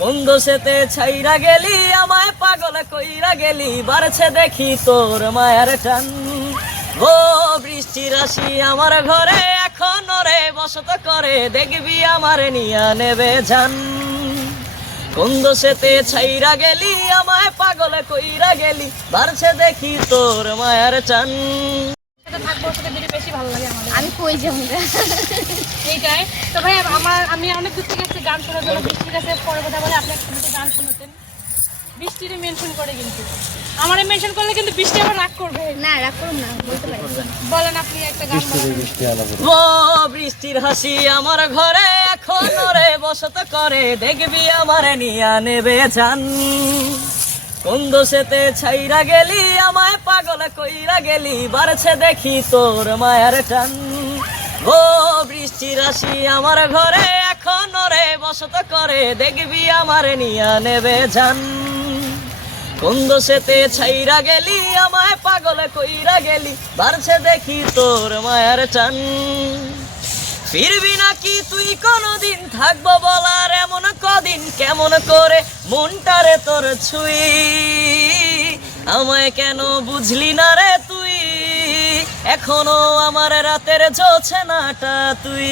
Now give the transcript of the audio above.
কোন দোষেতে ছাইরা গেলি আমায় পাগল কইরা গেলি বাড়ছে দেখি তোর মায়ের টান। ও বৃষ্টি রাশি আমার ঘরে এখন রে বসত করে দেখবি আমার নিয়া নেবে জান। কোন দোষেতে ছাইরা গেলি আমায় পাগল কইরা গেলি বাড়ছে দেখি তোর মায়ের টান। থাকব বেশি বেশি ভালো লাগে আমাদের। আমি কই যাব এইটাই। তো ভাই আমার আমি অনেক দূর থেকে এসেছি গান শোনার জন্য বৃষ্টির কাছে পরে কথা বলে আপনি একটা গান বৃষ্টিরে মেনশন করে কিন্তু। আমারে মেনশন করলে কিন্তু বৃষ্টি আবার রাগ করবে। না রাগ করুন না বলতে পারি। বলেন আপনি একটা গান ও বৃষ্টির হাসি আমার ঘরে এখন রে বসত করে। দেখবি আমার নিয়া নেবে জান কোন দোষেতে ছাইরা গেলি আমায় পাগল কইরা গেলি বাড়ছে দেখি তোর মায়ের টান। ও হাসি আমার ঘরে এখন রে বসত করে। দেখবি আমার নিয়া নেবে জান কোন দোষেতে ছাইরা গেলি, আমায় পাগল কইরা গেলি। বাড়ছে দেখি তোর মায়ের টান ফিরবি নাকি তুই কোনদিন? থাকব বলার এমন কদিন? কেমন করে মনটারে তোর ছুই? আমায় কেন বুঝলি না রে এখনও আমার রাতের জোছনাটা তুই।